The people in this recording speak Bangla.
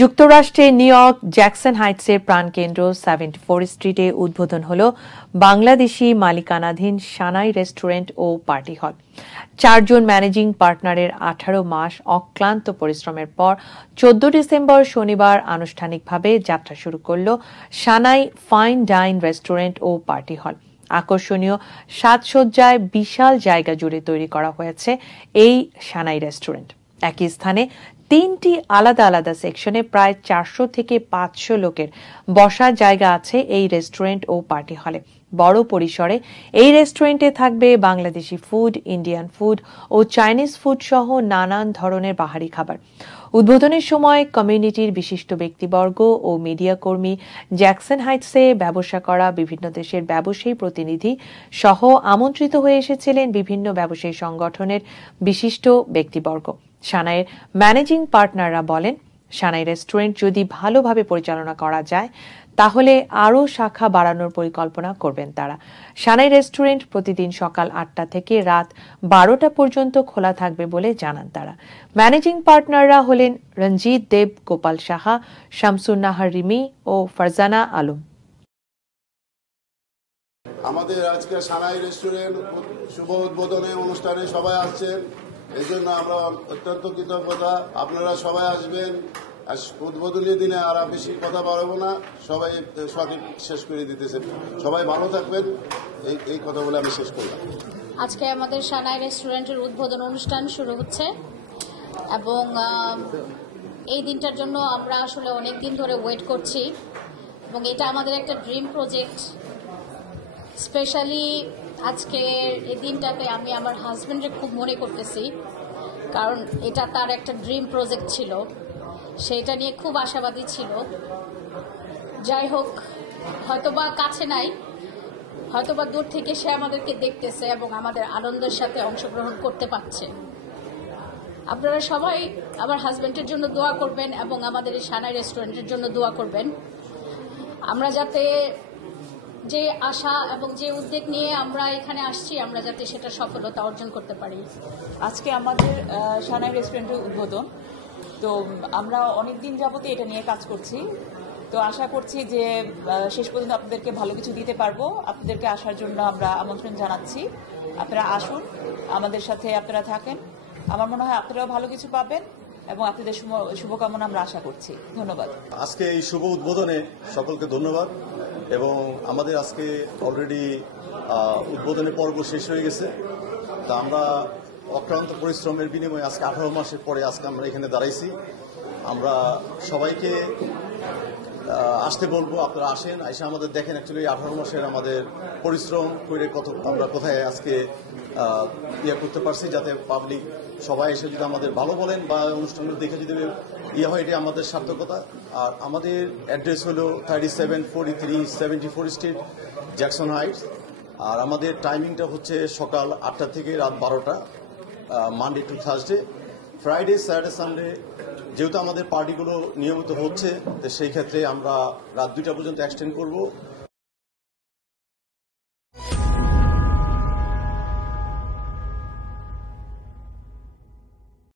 যুক্তরাষ্ট্রে নিউ ইয়র্ক জ্যাকসন হাইটসের প্রাণকেন্দ্র 74 স্ট্রিটে উদ্বোধন হল বাংলাদেশি মালিকানাধীন সানাই রেস্টুরেন্ট ও পার্টি হল। 4 জন ম্যানেজিং পার্টনারের 18 মাস অক্লান্ত পরিশ্রমের পর 14 ডিসেম্বর শনিবার আনুষ্ঠানিকভাবে যাত্রা শুরু করল সানাই ফাইন ডাইন রেস্টুরেন্ট ও পার্টি হল। আকর্ষণীয় সাজসজ্জায় বিশাল জায়গা জুড়ে তৈরি করা হয়েছে এই সানাই রেস্টুরেন্ট। একই স্থানে 3টি আলাদা আলাদা সেকশনে প্রায় 400 থেকে 500 লোকের বসার জায়গা আছে এই রেস্টুরেন্ট ও পার্টি হলে। বড় পরিসরে এই রেস্টুরেন্টে থাকবে বাংলাদেশি ফুড, ইন্ডিয়ান ফুড ও চাইনিজ ফুড সহ নানান ধরনের বাহারি খাবার। উদ্বোধনের সময় কমিউনিটির বিশিষ্ট ব্যক্তিবর্গ ও মিডিয়া কর্মী, জ্যাকসন হাইটসে ব্যবসা করা বিভিন্ন দেশের ব্যবসায়ী প্রতিনিধি সহ আমন্ত্রিত হয়ে এসেছিলেন বিভিন্ন ব্যবসায়ী সংগঠনের বিশিষ্ট ব্যক্তিবর্গ। সানাইয়ের ম্যানেজিং পার্টনাররা বলেন, সানাই রেস্টুরেন্ট যদি ভালোভাবে পরিচালনা করা যায় তাহলে আরও শাখা বাড়ানোর পরিকল্পনা করবেন তারা। সানাই রেস্টুরেন্ট প্রতিদিন সকাল 8টা থেকে রাত 12টা পর্যন্ত খোলা থাকবে বলে জানান তারা। ম্যানেজিং পার্টনাররা হলেন রঞ্জিত দেব, গোপাল সাহা, শামসুন নাহার রিমি ও ফারজানা আলম। আমাদের আজকে সানাই রেস্টুরেন্ট শুভ উদ্বোধনী অনুষ্ঠানে সবাই আসছেন, এই জন্য আমরা অত্যন্ত কৃতজ্ঞতা। আপনারা সবাই আসবেন। উদ্বোধনী দিনে আর বেশি কথা বাড়াবো না, সবাই সঠিক শেষ করে দিতেছে। সবাই ভালো থাকবেন, এই কথা বলে আমি শেষ করলাম। আজকে আমাদের সানাই রেস্টুরেন্টের উদ্বোধন অনুষ্ঠান শুরু হচ্ছে এবং এই দিনটার জন্য আমরা আসলে অনেক দিন ধরে ওয়েট করছি এবং এটা আমাদের একটা ড্রিম প্রজেক্ট। স্পেশালি আজকে এই দিনটাতে আমি আমার হাজব্যান্ডকে খুব মনে করতেছি, কারণ এটা তার একটা ড্রিম প্রজেক্ট ছিল, সেইটা নিয়ে খুব আশাবাদী ছিল। যাই হোক, হয়তোবা কাছে নাই, হয়তোবা দূর থেকে সে আমাদেরকে দেখতেছে এবং আমাদের আনন্দের সাথে অংশগ্রহণ করতে পারছে। আপনারা সবাই আমার হাজব্যান্ডের জন্য দোয়া করবেন এবং আমাদের এই সানাই রেস্টুরেন্টের জন্য দোয়া করবেন, আমরা যাতে যে আশা এবং যে উদ্যোগ নিয়ে আমরা এখানে আসছি আমরা যাতে সেটা সফলতা অর্জন করতে পারি। আজকে আমাদের সানাই রেস্টুরেন্টের উদ্বোধন, তো আমরা অনেক দিন যাবত এটা নিয়ে কাজ করছি। তো আশা করছি যে শেষ পর্যন্ত আপনাদেরকে ভালো কিছু দিতে পারবো। আপনাদেরকে আসার জন্য আমরা আমন্ত্রণ জানাচ্ছি। আপনারা আসুন, আমাদের সাথে আপনারা থাকেন। আমার মনে হয় আপনারাও ভালো কিছু পাবেন এবং আপনাদের শুভকামনা আমরা আশা করছি। ধন্যবাদ। আজকে এই শুভ উদ্বোধনে সকলকে ধন্যবাদ। এবং আমাদের আজকে অলরেডি উদ্বোধনের পর্ব শেষ হয়ে গেছে। তা আমরা অক্লান্ত পরিশ্রমের বিনিময়ে আজকে 18 মাসের পরে আজকে আমরা এখানে দাঁড়াইছি। আমরা সবাইকে আসতে বলবো, আপনারা আসেন, আইসা আমাদের দেখেন অ্যাকচুয়ালি 18 মাসের আমাদের পরিশ্রম করে আমরা কোথায় আজকে করতে পারছি, যাতে পাবলিক সবাই এসে যদি আমাদের ভালো বলেন বা অনুষ্ঠানগুলো দেখে যদি হয়, এটা আমাদের সার্থকতা। আর আমাদের অ্যাড্রেস হলো 3743 74 স্ট্রিট, জ্যাকসন হাইটস। আর আমাদের টাইমিংটা হচ্ছে সকাল 8টা থেকে রাত 12টা, Monday to Thursday. Friday, Saturday, Sunday যেহেতু আমাদের পার্টিগুলো নিয়মিত হচ্ছে, তো সেই ক্ষেত্রে আমরা রাত 2টা পর্যন্ত এক্সটেন্ড করব।